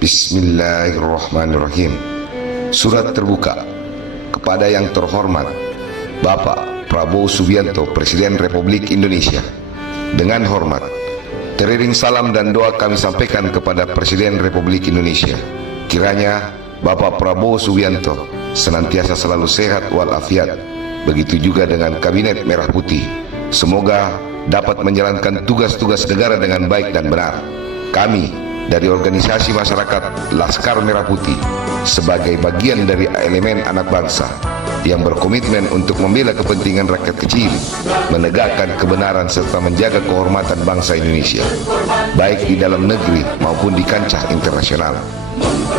Bismillahirrahmanirrahim. Surat terbuka kepada yang terhormat Bapak Prabowo Subianto, Presiden Republik Indonesia. Dengan hormat, teriring salam dan doa kami sampaikan kepada Presiden Republik Indonesia. Kiranya Bapak Prabowo Subianto senantiasa selalu sehat walafiat. Begitu juga dengan Kabinet Merah Putih. Semoga dapat menjalankan tugas-tugas negara dengan baik dan benar. Kami dari organisasi masyarakat Laskar Merah Putih sebagai bagian dari elemen anak bangsa yang berkomitmen untuk membela kepentingan rakyat kecil, menegakkan kebenaran serta menjaga kehormatan bangsa Indonesia, baik di dalam negeri maupun di kancah internasional.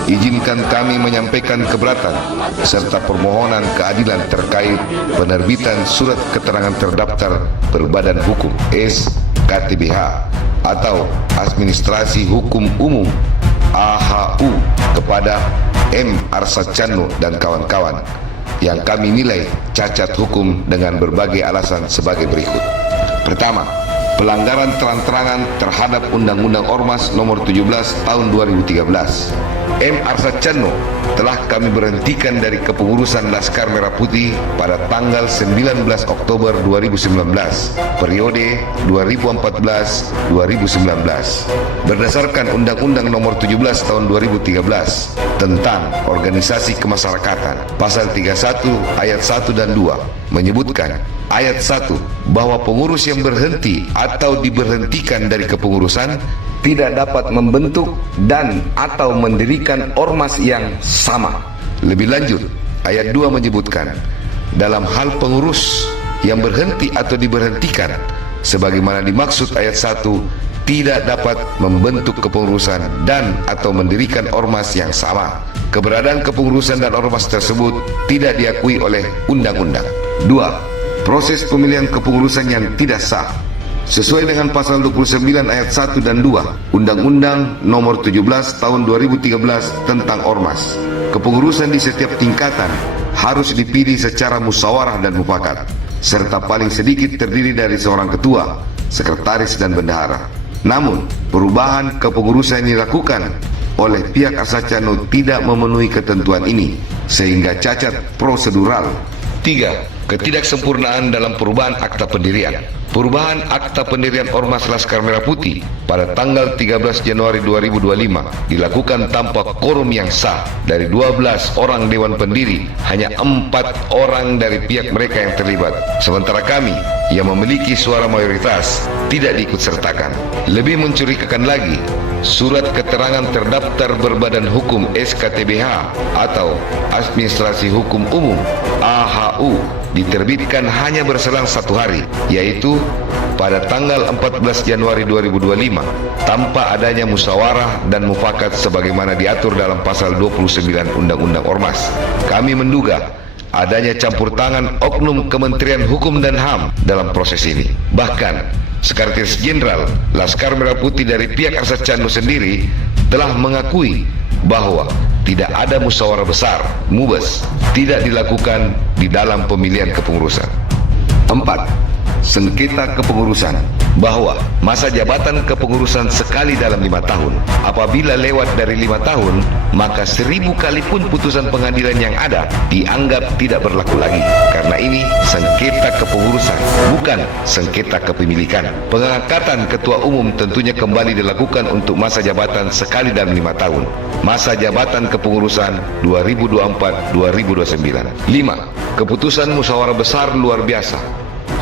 Izinkan kami menyampaikan keberatan serta permohonan keadilan terkait penerbitan surat keterangan terdaftar berbadan hukum SKTBH atau Administrasi Hukum Umum AHU kepada M. Arsyad Tjandno dan kawan-kawan yang kami nilai cacat hukum dengan berbagai alasan sebagai berikut. Pertama, pelanggaran terang-terangan terhadap Undang-Undang Ormas Nomor 17 Tahun 2013. M. Arsyad Tjandno telah kami berhentikan dari kepengurusan Laskar Merah Putih pada tanggal 19 Oktober 2019, periode 2014-2019. Berdasarkan Undang-Undang Nomor 17 Tahun 2013 tentang Organisasi Kemasyarakatan, Pasal 31 Ayat 1 dan 2 menyebutkan Ayat 1 bahwa pengurus yang berhenti atau diberhentikan dari kepengurusan tidak dapat membentuk dan atau mendirikan ormas yang sama. Lebih lanjut, ayat 2 menyebutkan dalam hal pengurus yang berhenti atau diberhentikan sebagaimana dimaksud ayat 1 tidak dapat membentuk kepengurusan dan atau mendirikan ormas yang sama. Keberadaan kepengurusan dan ormas tersebut tidak diakui oleh undang-undang. 2. Proses pemilihan kepengurusan yang tidak sah sesuai dengan pasal 29 ayat 1 dan 2 Undang-Undang Nomor 17 Tahun 2013 tentang Ormas. Kepengurusan di setiap tingkatan harus dipilih secara musyawarah dan mufakat, serta paling sedikit terdiri dari seorang ketua, sekretaris dan bendahara. Namun, perubahan kepengurusan yang dilakukan oleh pihak Arsyad Tjandno tidak memenuhi ketentuan ini, sehingga cacat prosedural. 3. Ketidaksempurnaan dalam perubahan akta pendirian. Perubahan akta pendirian Ormas Laskar Merah Putih pada tanggal 13 Januari 2025 dilakukan tanpa quorum yang sah. Dari 12 orang dewan pendiri, hanya 4 orang dari pihak mereka yang terlibat. Sementara kami yang memiliki suara mayoritas tidak diikutsertakan. Lebih mencurigakan lagi, surat keterangan terdaftar berbadan hukum SKTBH atau Administrasi Hukum Umum AHU diterbitkan hanya berselang 1 hari, yaitu pada tanggal 14 Januari 2025 tanpa adanya musyawarah dan mufakat sebagaimana diatur dalam pasal 29 Undang-Undang Ormas. Kami menduga adanya campur tangan oknum Kementerian Hukum dan HAM dalam proses ini. Bahkan Sekretaris Jenderal Laskar Merah Putih dari pihak Arsyad Tjandno sendiri telah mengakui bahwa tidak ada musyawarah besar MUBES tidak dilakukan di dalam pemilihan kepengurusan. 4. Sengketa kepengurusan, bahwa masa jabatan kepengurusan sekali dalam 5 tahun. Apabila lewat dari 5 tahun, maka 1000 kali pun putusan pengadilan yang ada dianggap tidak berlaku lagi. Karena ini sengketa kepengurusan, bukan sengketa kepemilikan. Pengangkatan ketua umum tentunya kembali dilakukan untuk masa jabatan sekali dalam 5 tahun. Masa jabatan kepengurusan 2024-2029. 5. Keputusan musyawarah besar luar biasa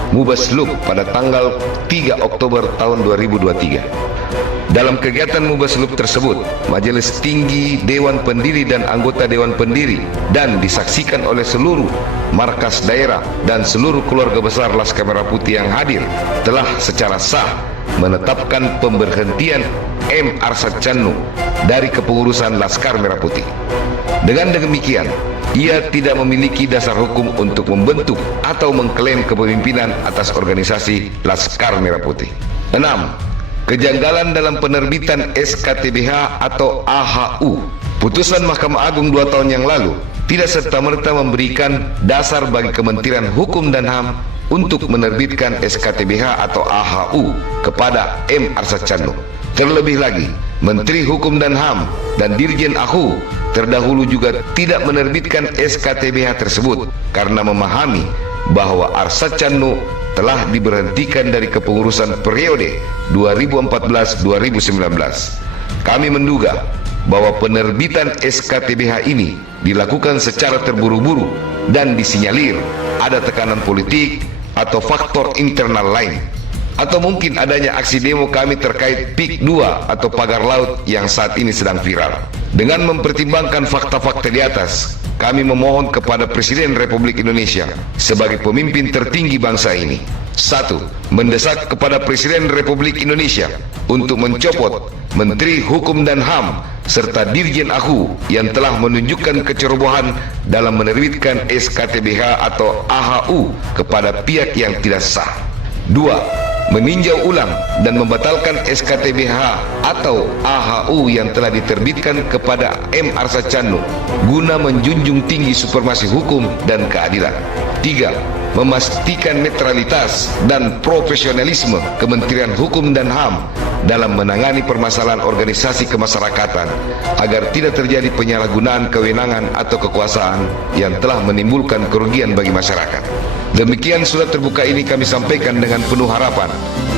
Mubaslup pada tanggal 3 Oktober tahun 2023. Dalam kegiatan Mubaslup tersebut, Majelis Tinggi Dewan Pendiri dan anggota Dewan Pendiri dan disaksikan oleh seluruh markas daerah dan seluruh keluarga besar Laskar Merah Putih yang hadir telah secara sah menetapkan pemberhentian M. Arsyad Tjandno dari kepengurusan Laskar Merah Putih. Dengan demikian, ia tidak memiliki dasar hukum untuk membentuk atau mengklaim kepemimpinan atas organisasi Laskar Merah Putih. 6. Kejanggalan dalam penerbitan SKTBH atau AHU. Putusan Mahkamah Agung 2 tahun yang lalu tidak serta-merta memberikan dasar bagi Kementerian Hukum dan HAM untuk menerbitkan SKTBH atau AHU kepada M. Arsyad Tjandno. Terlebih lagi, Menteri Hukum dan HAM dan Dirjen AHU terdahulu juga tidak menerbitkan SKTBH tersebut karena memahami bahwa Arsyad Tjandno telah diberhentikan dari kepengurusan periode 2014-2019. Kami menduga bahwa penerbitan SKTBH ini dilakukan secara terburu-buru dan disinyalir ada tekanan politik atau faktor internal lain, atau mungkin adanya aksi demo kami terkait PIK 2 atau pagar laut yang saat ini sedang viral. Dengan mempertimbangkan fakta-fakta di atas, kami memohon kepada Presiden Republik Indonesia sebagai pemimpin tertinggi bangsa ini. 1. Mendesak kepada Presiden Republik Indonesia untuk mencopot Menteri Hukum dan HAM serta Dirjen AHU yang telah menunjukkan kecerobohan dalam menerbitkan SKTBH atau AHU kepada pihak yang tidak sah. 2. Meninjau ulang dan membatalkan SKTBH atau AHU yang telah diterbitkan kepada M. Arsyad Tjandno guna menjunjung tinggi supremasi hukum dan keadilan. 3. Memastikan netralitas dan profesionalisme Kementerian Hukum dan HAM dalam menangani permasalahan organisasi kemasyarakatan agar tidak terjadi penyalahgunaan kewenangan atau kekuasaan yang telah menimbulkan kerugian bagi masyarakat. Demikian surat terbuka ini kami sampaikan dengan penuh harapan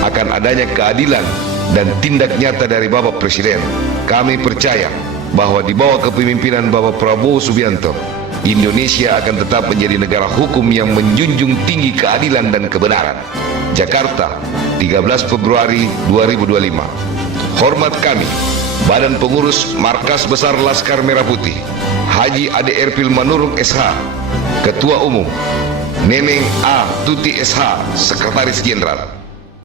akan adanya keadilan dan tindak nyata dari Bapak Presiden. Kami percaya bahwa di bawah kepemimpinan Bapak Prabowo Subianto, Indonesia akan tetap menjadi negara hukum yang menjunjung tinggi keadilan dan kebenaran. Jakarta, 13 Februari 2025. Hormat kami, Badan Pengurus Markas Besar Laskar Merah Putih, Haji Ade Erpil Manurung SH, Ketua Umum, Neneng A. Tuti SH, Sekretaris Jenderal.